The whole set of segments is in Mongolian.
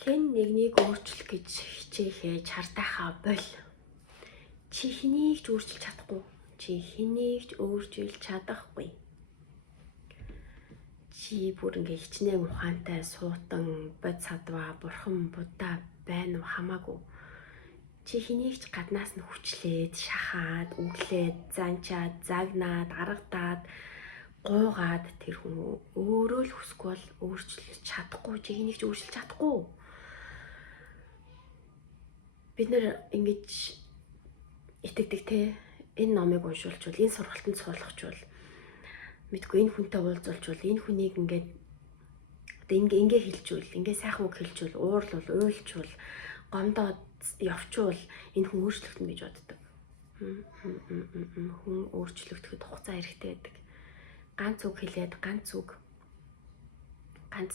Хэн нэгнийг өөрчлөх гэж хичээхээ чартайхаа бол. Чи хэнийг ч өөрчилж чадахгүй. Чи хэнийг ч өөрчилж чадахгүй. Чи бүр ингээ хичнээн ухаантай суутан бод садва бурхан будда байна уу хамаагүй. Чи хэнийг ч гаднаас нь хүчлээд, шахаад, үглээд, занчаад, загнаад, аргадаад, гуугаад тэр хүн өөрөө л хүсэхгүй бол өөрчлөж чадахгүй. Чи хэнийг ч өөрчилж чадахгүй. Бид нэр ингэж итгэдэг те, энэ номыг уншуулчвал, энэ сургалтанд суулгачвал, мэдгүй энэ хүнтэй уулзуулчвал, энэ хүнийг ингээд ингээ хэлжүүл, ингээ сайхан үг хэлжүүл, уурлуул, уйлчвал, гомдоод явчвал энэ хүн өөрчлөгдөн гэж боддог. Хүн өөрчлөгдөхэд хугацаа хэрэгтэй байдаг. Ганц үг хэлээд, ганц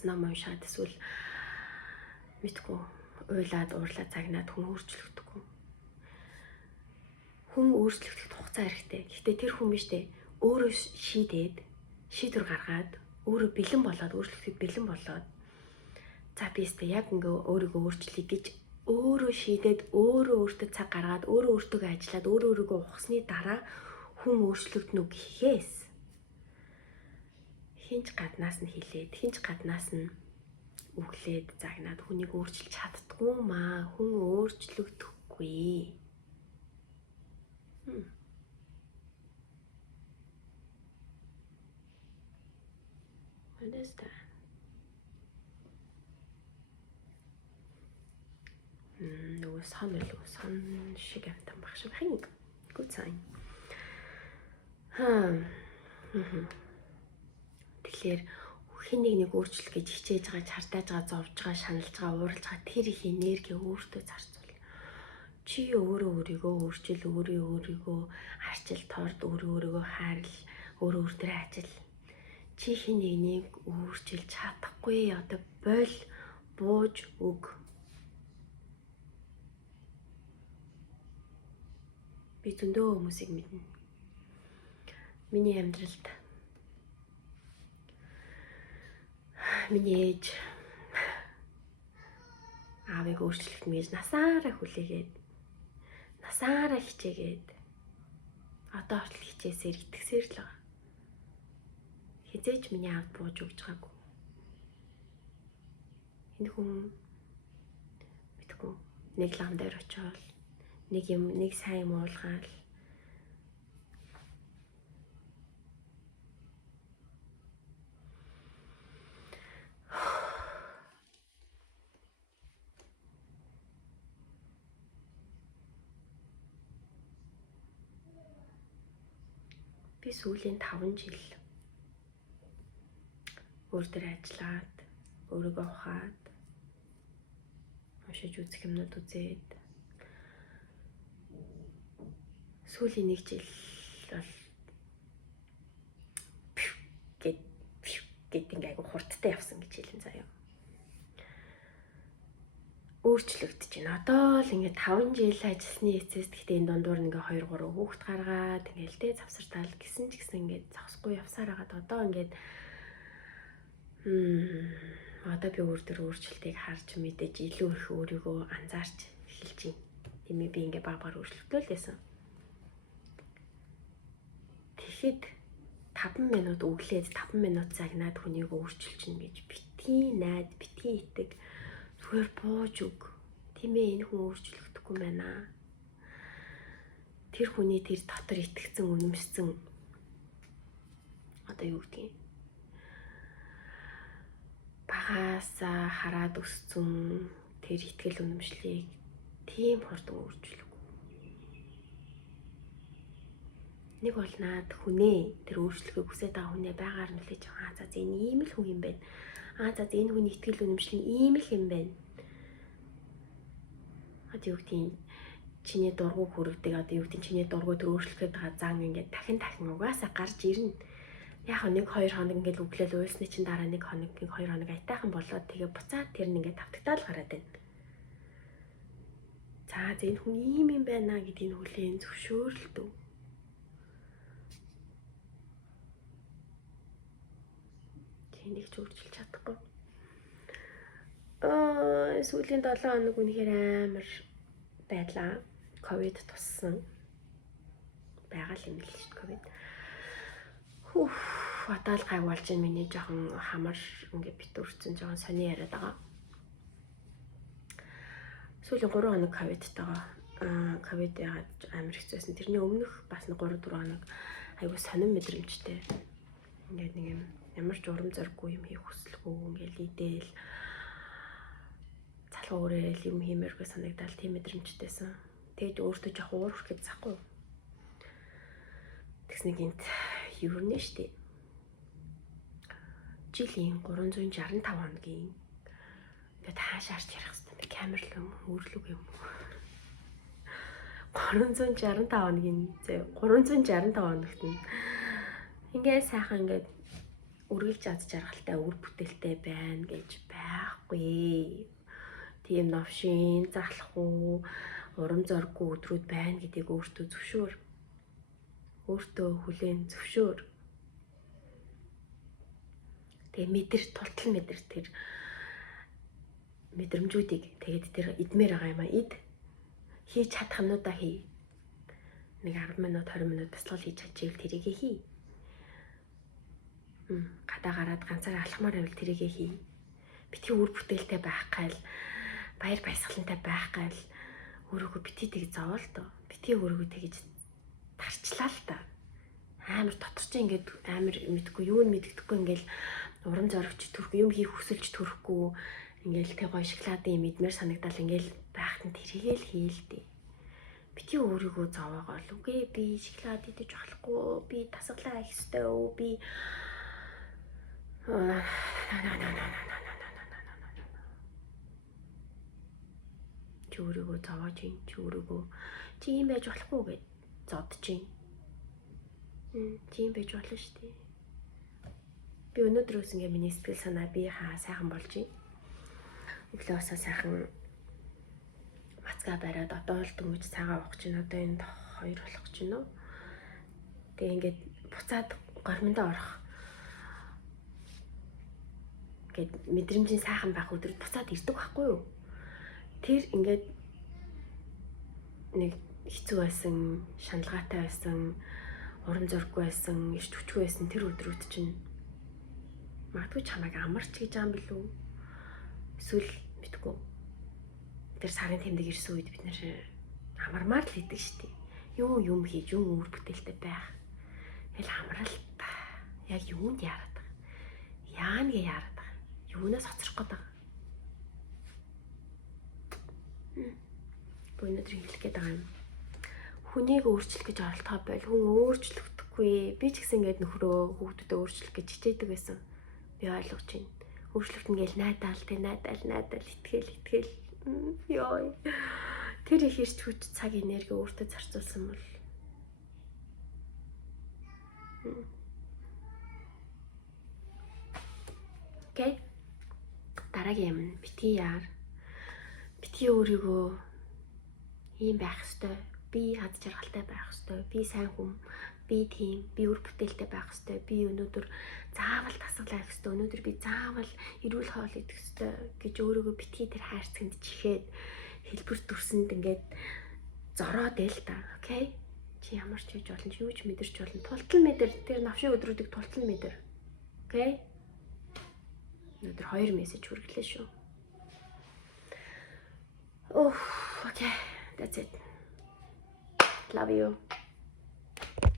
ном уншаад эсвэл мэдгүй уйлаад, уурлаад, загнаад хүн өөрчлөгдөхгүй. Хүн өөрчлөгдөхэд хугацаа хэрэгтэй. Гэхдээ тэр хүн биш дээ. Өөрөө шийдээд, шийдвэр гаргаад, өөрөө бэлэн болоод, өөрчлөгдөхэд бэлэн болоод за би өстө яг ингээ өөрийгөө өөрчлөе гэж өөрөө шийдээд, өөрөө өөртөө цаг гаргаад, өөрөө өөртөө ажиллаад, өөрийгөө ухсны дараа хүн өөрчлөгдөн үг гэхээс хинч гаднаас нь хэлээд, хинч гаднаас нь үглээд, загнаад хүнийг өөрчилж чаддгүй маа. Хүн өөрчлөгдөхгүй. Understand? Нөгөө сон шиг амтан баг шиг хин. Good sign. Тэгэхээр хэн нэг өөрчлөх гэж хичээж байгаа, чартааж байгаа, зовж байгаа, шаналж байгаа, ууралж байгаа тэр их энерги өөртөө зарцуул. Чи өөрийгөө өөрчил, өөрийгөө арчил, торд, өөрийгөө хайрл, өөр дээр ажил. Чи хэн нэгнийг өөрчилж чадахгүй. Одоо бол бууж өг. Би зөндөө хүмүүсийг мэднэ. Миний амьдралд миний ээж аавыг өөрчлөх гэж насаараа хүлээгээд, насаараа хичээгээд одоо хүртэл хичээсээр итгэсээр л байгаа. Хизээч миний аавд бууж өгч байгаагүй. Энэ хүн мэдгүй нэг лам дээр очивол нэг сайн юм уулгаал би сүүлийн 5 жил өөр дээр ажиллаад, өөрийгөө ухаад, уншиж үзэх юмнууд үзээд сүүлийн 1 жил бол гэд ингээ айгу хурдтай явсан гэж хэлэн заяа. Өөрчлөгдөж байна. Одоо л ингээ 5 жил ажилласны эцэст гэхдээ энэ дундуур ингээ 2 3 хүүхэд гаргаад ингээл тэ завсартаал гисэн ч гэсэн ингээ зогсохгүй явсаар хагаад одоо ингээд одоо би өөр төр өөрчлөлтийг харж мэдээж илүү их өөрийгөө анзаарч эхэлж байна. Тиймээ би ингээ баг өөрчлөлтөө л байсан. Тэгэхэд 5 минут өглээд 5 минут загнаад хүнийг өөрчилчихнэ гэж битгий найд, битгий итэг. Зүгээр бууж өг. Тиймээ энэ хүн өөрчлөгдөхгүй байна. Тэр хүний тэр дотор итгэцэн үнэмшсэн одоо юу гэдгийг багаасаа хараад өссөн тэр итгэл үнэмшлийг тийм хурдан өөрчлөв. Нэг бол наад хүнээ тэр өөрчлөхийг хүсэж байгаа хүнээ байгаар нь хүлээж байгаа. За энэ ийм л хүн юм байна. За энэ хүний итгэл үнэмшил нь ийм л юм байна. Одоо юу гэдгийг чиний дургуг хүрэгдэг, одоо юу гэдгийг чиний дургуй тэр өөрчлөхөд байгаа зан ингээд дахин угаасаа гарч ирнэ. Яг 1-2 хоног ингээд үглэл уйлсны чинь дараа 1 хоног 2 хоног айтайхан болоод тэгээ буцаад тэр нь ингээд тавтагтаал гараад байна. За энэ хүн ийм юм байна гэдгийг хүлээн зөвшөөрөлтөө. Тэнийг ч өөрчилж чадахгүй. сүүлийн 7 хоног үнэхээр амар байлаа. Ковид туссан. Байгаа л юм л шүү дээ ковид. Одоо л гайг болж байна миний жоохон хамар ингээд битүүрсэн жоохон сони яриад байгаа. Сүүлийн 3 хоног ковидтайгаа ковид яагаад амар хэцүүсэн. Тэрний өмнөх бас 3 4 хоног айгу сонин мэдрэмжтэй. Ингээд нэг юм ямар ч урам зориггүй юм хийх хүсэлгүй ингээд идэл залхуу өрөөл юм хиймээргүй санагдал тийм мэдрэмжтэйсэн. Тэгж өөртөө жоох уур хүрхэж захгүй. Тэгс нэг гинт юурнэ штэ. Жилийн 365 хоногийн ингээд хаашаарч ярих хэвээр камер л юм өөрлөг юм. 365 хоногийн 365 хоногт нь ингээд сайхан ингээд үргэлж ад жаргалтай үр бүтээлтэй байна гэж байхгүй. Тийм новшин залхуу урам зориггүй өдрүүд байна гэдгийг өөртөө зөвшөөр. Өөртөө хүлээн зөвшөөр. Тэгээ тултал мэдэр тэр мэдрэмжүүдийг тэгээд тэр идмээр байгаа юм а ид хийж чадах юмудаа хий. Нэг 10 минут 20 минут таслал хийж чадчихвэл тэрийгэ хий. Гадаа гараад ганцаараа алхмаар байвал тэрийгэ хий. Битгий үр бүтээлтэй байх гал баяр баясгалантай байх гал өөрийгөө битгий тгий зовоол тоо. Битгий өөрийгөө тэгэж тарчлаа л та. Амар дотор чи ингээд амар мэдгүй юу мэддэхгүй ингээл урам зоригч төрөхгүй юм хийх хүсэлж төрөхгүй ингээл тэг гоё шоколадын юм идмээр санагдал ингээл байхад нь тэрийгээ л хийлдээ. Битгий өөрийгөө зовоогоо л үгүй би шоколад идэж болохгүй би тасгалаа хийх ёстой өө би чи өөрийгөө зовоож ин чи өөрийгөө чи юм байж болохгүй гэж зодож ин. Чи юм байж болно шүү дээ. Би өнөөдрөөс ингээ миний сэтгэл санаа би сайхан болж ин. Өглөөсөө сайхан мацгаа бариад одоо л дөнгөж цагаан уух чинь одоо энэ 2 болох чинь нөө. Тэгээ ингээд буцаад гормондоо орох. Гэт мэдрэмжийн сайхан байх өдрөд буцаад ирдэг байхгүй юу? Тэр ингээд нэг хэцүү байсан, шаналгаатай байсан, урам зориггүй байсан, эрт хүчгүй байсан тэр өдрүүд чинь магадгүй чамайг амарч гэж аам билүү? Эсвэл мэдгүй. Тэр сарын тэмдэг ирсэн үед бид нэр амармаар л идэг штеп. Юм хийж, үр бүтээлтэй байх. Тэгэл хамрал та. Яг юунд яарад байгаа? Яа нэгэ яарад байгаа? Юунаас хоцрох гээд байгаа? Өнөөдөр хэлэх гээд байгаа юм. Хүнийг өөрчлөх гэж оролдохоо байл хүн өөрчлөгдөхгүй. Би ч гэсэн ингээд нөхрөө хүүхдүүдэд өөрчлөх гэж хичээдэг байсан. Би ойлгож байна. Өөрчлөлт ингээл найдаал итгэл ёо. Тэр их ирч хүч цаг энерги өөртөө зарцуулсан бол окей. Дараагийн юм битгий яар. Битгий өөрийгөө ийм байх ёстой. Би хад жаргалтай байх ёстой. Би сайн хүн. Би тийм. Би үр бүтээлтэй байх ёстой. Би өнөөдөр заавал тасгалаа хийх ёстой. Өнөөдөр би заавал эрүүл хоол идэх ёстой гэж өөрийгөө битгий тэр хайрцагт чихээд хэлбэр төрсөнд ингээд зороод л та. Окей? Чи ямар ч хийж болно. Юу ч мэдэрч болно. Тултал мэдэр. Тэр навшиг өдрүүдийг тултал мэдэр. Окей? Өнөөдөр 2 мессеж хүргэлээ шүү. Окей. That's it. Love you.